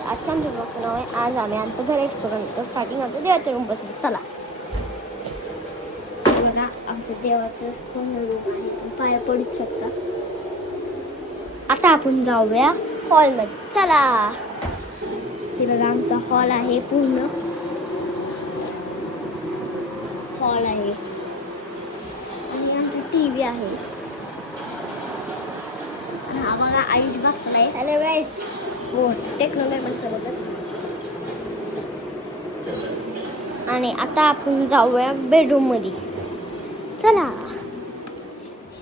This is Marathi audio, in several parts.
आजच्या आमच्या ब्लॉगचं नाव आहे आज आम्ही आमचं घर एक्सप्लोर करतो. तर स्टार्टिंग आमचं देवाच्या रूमपासून चला. बघा आमच्या देवाचं पूर्ण रूम आहे, तुम्ही पाया पडूच शकता. आता आपण जाऊया हॉलमध्ये, चला. हे बघा आमचा हॉल आहे, पूर्ण हॉल आहे आणि आमची टीव्ही आहे. आणि हा बघा आईच बसलाय. हॅलो गाईज, हो टेक्नॉलॉजी पण सोबतच. आणि आता आपण जाऊया बेडरूम मध्ये, चला.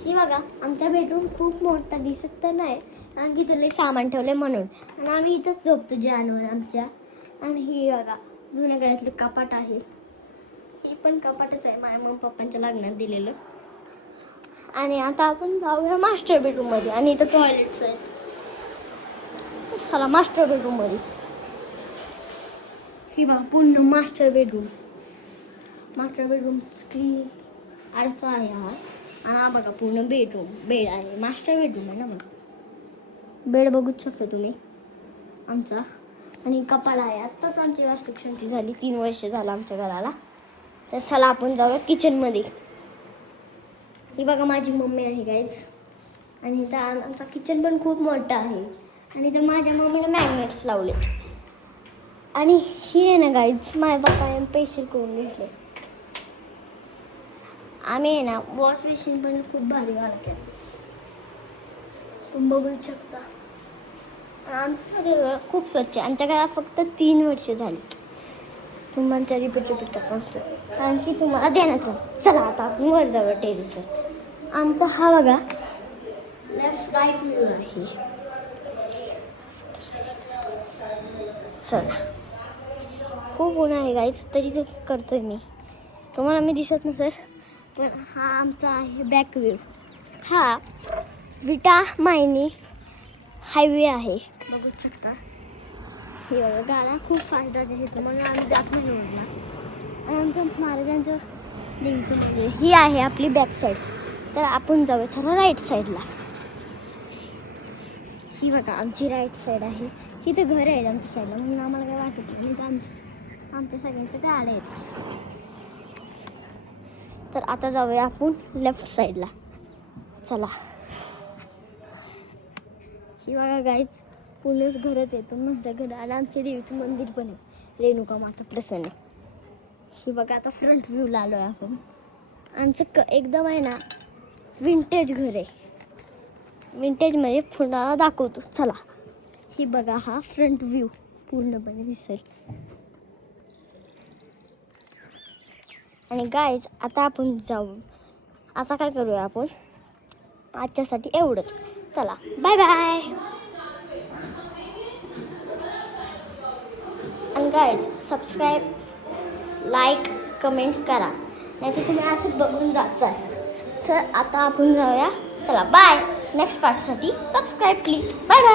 ही बघा आमचा बेडरूम खूप मोठा दिसत तर नाही, कारण की तिथले सामान ठेवले म्हणून. आणि आम्ही इथंच झोपतो जानवर आमच्या. आणि ही बघा जुन्या काळातलं कपाट आहे. ही पण कपाटच आहे, माझ्या मम्मी पप्पांच्या लग्नात दिलेलं. आणि आता आपण जाऊया मास्टर बेडरूम मध्ये. आणि इथं टॉयलेट्स आहेत, चला मास्टर बेडरूम मध्ये. ही बघा पूर्ण master bedroom. Master bedroom screen आरसा आहे हा. आणि हा बघा पूर्ण बेडरूम, बेड आहे. मास्टर बेडरूम आहे ना, बघा बेड बघूच शकता तुम्ही आमचा. आणि कपाट आहे. आत्ताच आमची वास्तुशांती झाली, 3 वर्ष झालं आमच्या घराला. तर चला आपण जाऊया किचनमध्ये. ही बघा माझी मम्मी आहे गाईज. आणि इथं आमचा किचन पण खूप मोठा आहे. आणि इथं माझ्या मम्मीने मॅग्नेट्स लावले. आणि ही आहे ना गाईज, माझ्या पप्पाने पैसे करून घेतले. आम्ही आहे ना वॉश मशीन पण खूप भारी घालते, तुम्ही बघू शकता. आमचं सगळं खूप स्वच्छ. आमच्या घरात फक्त 3 वर्ष झाली. तुम्हाला रिपीट का सांगतो, कारण की तुम्हाला ध्यानात राहतो. चला आता आपण वर जाऊया टेरेसवर. आमचा हा बघा लेफ्ट राईट व्ह्यू आहे. चला, खूप ऊन आहे गाईज, तरी तर करतोय मी. तुम्हाला मी दिसत नसेल, पण हा आमचा आहे बॅक व्ह्यू. हा विटा मायनी हायवे आहे, बघू शकता. हे बघा गाड्या खूप फास्ट जाते तिथं, म्हणून आम्ही जात नाही रोडला. आणि आमच्या महाराजांचं लिंगचं मंदिर ही आहे आपली बॅक साईड. तर आपण जाऊया सर्व राईट साईडला. ही बघा आमची राईट साईड आहे. इथं घर आहेत आमच्या साईडला, म्हणून आम्हाला काय वाटत नाही. तर आमच्या सगळ्यांच्या गाड्या आहेत. तर आता जाऊया आपण लेफ्ट साईडला, चला. ही बघा गाईज पूर्णच घरच येतो माझ्या घर. आणि आमच्या देवीचं मंदिर पण आहे, रेणुका माता प्रसन्न. ही बघा आता फ्रंट व्ह्यूला आलो आहे आपण. आमचं एकदम आहे ना विंटेज घर आहे. विंटेजमध्ये पुन्हा दाखवतो, चला. ही बघा हा फ्रंट व्ह्यू पूर्णपणे दिसेल. आणि गाईज आता आपण जाऊ. आता काय करूया आपण, आजच्यासाठी एवढंच. चला बाय बाय. आणि गाईज सबस्क्राईब, लाईक, कमेंट करा, नाही तर तुम्ही असंच बघून जाचाल. तर आता आपण जाऊया, चला बाय. नेक्स्ट पार्टसाठी सबस्क्राईब प्लीज. Bye bye.